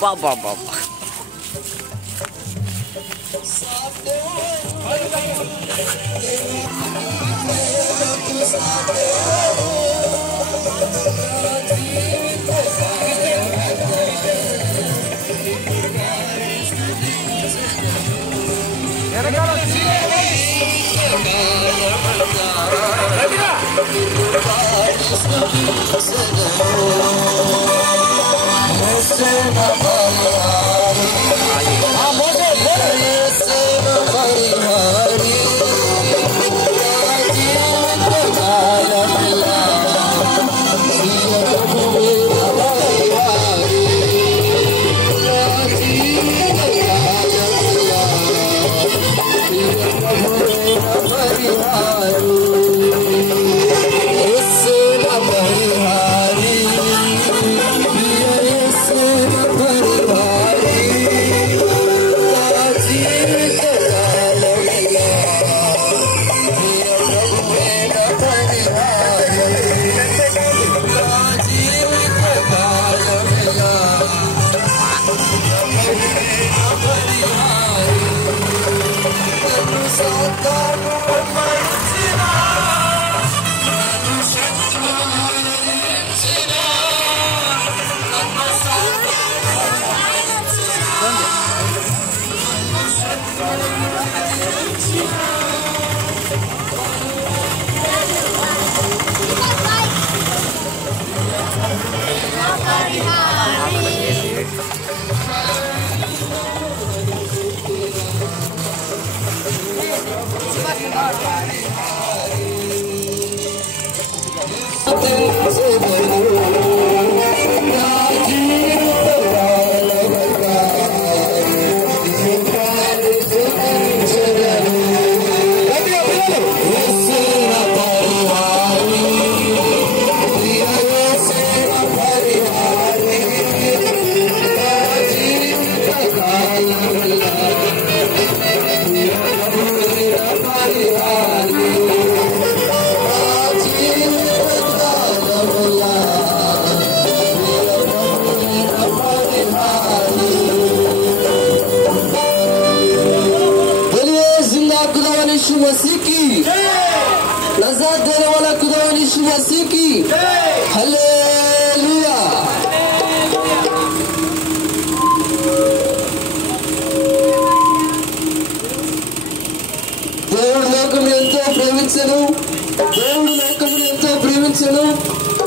Baba.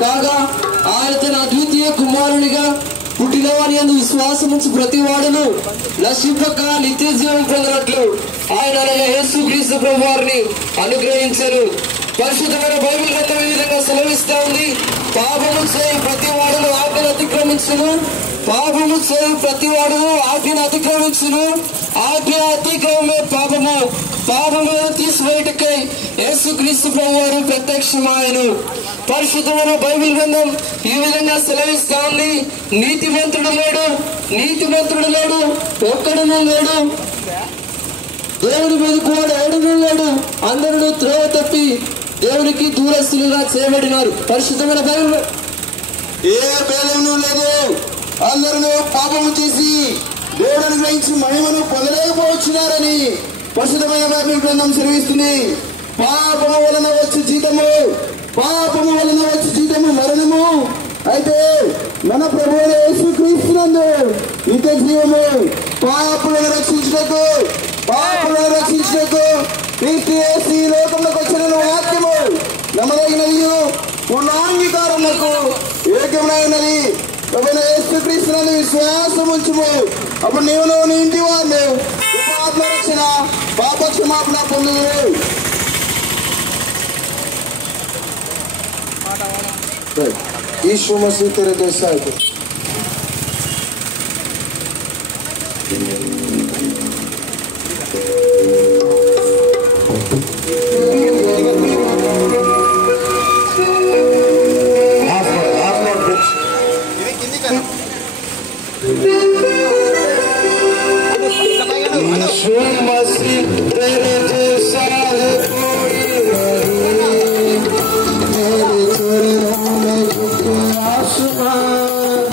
కాగా ఆయన తన అద్వితీయ కుమారునిగా పుట్టినవాని యందు విశ్వాసముంచు ప్రతి వాడును నశింపక నిత్య జీవం పొందినట్లు ఆయన యేసుక్రీస్తు ప్రభువారిని అనుగ్రహించను. పరిశుద్ధమైన బైబిల్ గ్రంథం ఈ విధంగా సెలవిస్తా ఉంది. పాపము చేయు ప్రతి వాడును ఆజ్ఞను అతిక్రమించును. పాపము చేయు ప్రతి వాడును ఆజ్ఞను అతిక్రమించును. ఆజ్ఞ అతిక్రమమే పాపము. పాపములను తీసివేయుటకై యేసుక్రీస్తు ప్రభువారు ప్రత్యక్షమాయెను. పరిశుద్ధమైన బైబిల్ గ్రంథం ఈ విధంగా సెలవిస్తా ఉంది. నీతిమంతుడు లేడు, ఒక్కడును లేడు, దేవుని వెతుకువాడు ఎవడును లేడు, అందరూ త్రోవ తప్పి దేవునికి దూరస్తులుగా చేయబడినారు. పరిశుద్ధమైన బైబిల్ ఏ భేదము లేదు, అందరూ పాపము చేసి దేవుడిని గ్రహించి మహిమను పొందలేకపోవచ్చున్నారని పరిశుద్ధమైన బైబిల్ గ్రంథం సెలవిస్తుంది. పాపము వలన వచ్చే జీతము మరణము. అయితే మన ప్రభువైన యేసుక్రీస్తునందు నిత్య జీవము. పాపులను రక్షించుటకు క్రీస్తు యేసు ఈ లోకంలోకి వచ్చిన వాక్యము నమ్మదగినది, పూర్ణాంగీకారములకు ఏకమైనది. ప్రభువైన యేసుక్రీస్తునందు విశ్వాసం ఉంచుము. అప్పుడు నీవును నీ ఇంటి వారు ఆత్మ రక్షణ పాప క్షమాపణ పొందుదురు. यीशु मसीह तेरे जैसा है। यीशु मसीह तेरे जैसा है कोई, तेरे चरणों में झुके आसमान।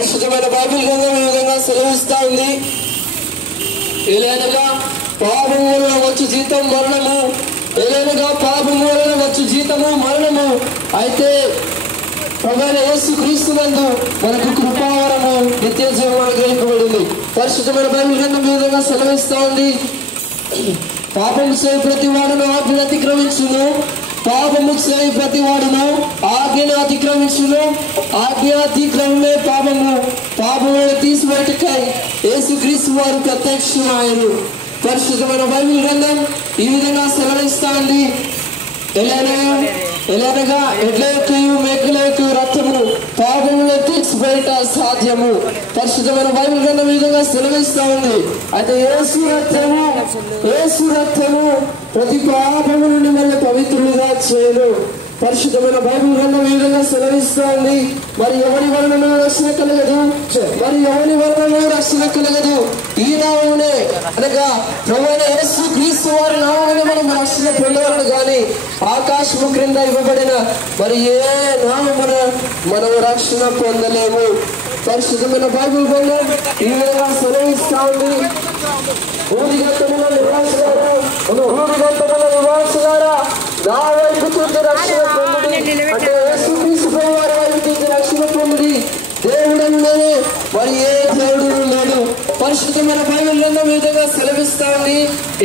పరిశుద్ధమైన బైబిల్ గ్రంథం ఈ విధంగా సెలవిస్తా ఉంది. ఏలైనగా పాపము వలన వచ్చు జీతం మరణము, ఏలైనగా పాపము వలన వచ్చు జీతము మరణము. అయితే ప్రభువైన యేసుక్రీస్తు నందు మనకు కృపావరము నిత్య జీవం అనుగ్రహింపబడింది. పరిశుద్ధమైన బైబిల్ గ్రంథం ఈ విధంగా సెలవిస్తా ఉంది. పాపము చేయి ప్రతి వాడును ఆజ్ఞను అతిక్రమించును, పాపము చేయి ప్రతి వాడును ఆజ్ఞను అతిక్రమించును, ఆజ్ఞాతిక్రమమే పాపము, పాపమును తీసివేయుటకై యేసుక్రీస్తు వారు ప్రత్యక్షమాయెను. పరిశుద్ధమైన బైబిల్ గ్రంథం ఈ విధంగా సెలవిస్తా ఉంది. ఎలానగా ఎడ్లయొక్కయు మేకలయొక్క రక్తమును పాపమును తీసివేయుట సాధ్యము. పరిశుద్ధమైన బైబిల్ గ్రంథం ఈ విధంగా సెలవిస్తా ఉంది. అయితే యేసు రక్తము ప్రతి పాపము నుండి మనల్ని పవిత్రులుగా చేయను. పరిశుద్ధమైన బైబిల్ గ్రంథం ఈ విధంగా సెలవిస్తా ఉంది. మరి ఎవరి వలన రక్షణ కలగదు, ఈ నామమునే అనగా ప్రభువైన యేసుక్రీస్తు వారి నామమునే మనం రక్షణ పొందగలను. కానీ ఆకాశము క్రింద ఇవ్వబడిన మరి ఏ నామమున మనం రక్షణ పొందలేము. పరిశుద్ధమైన బైబిల్ గ్రంథం ఈ విధంగా సెలవిస్తా ఉంది. ఊరిగంతముల నివాసులారా నా వైపు చూసి రక్షణ పొంది, అంటే యేసుక్రీస్తు ప్రభు వారి వైపు చూసి రక్షణ పొంది. దేవుడనే మరి ఏ దేవుడు లేడు. పరిశుద్ధమైన బైబిల్ గ్రంథం ఈ విధంగా సెలవిస్తా ఉంది.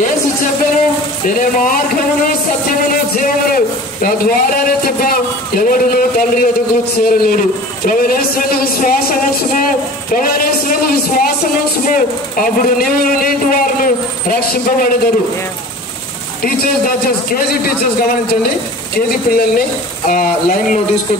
యేసు చెప్పాను, నేనే మార్గమును సత్యమును జీవమును, నా ద్వారానే తప్ప ఎవడును తండ్రి ఎదుగు చేరలేడు. ప్రభువైన విశ్వాసం ఉంచుము, అప్పుడు నీవు నీటి వారిని రక్షింపబడతారు. టీచర్స్ కేజీ టీచర్స్ గమనించండి, కేజీ పిల్లల్ని లైన్ లో తీసుకొచ్చి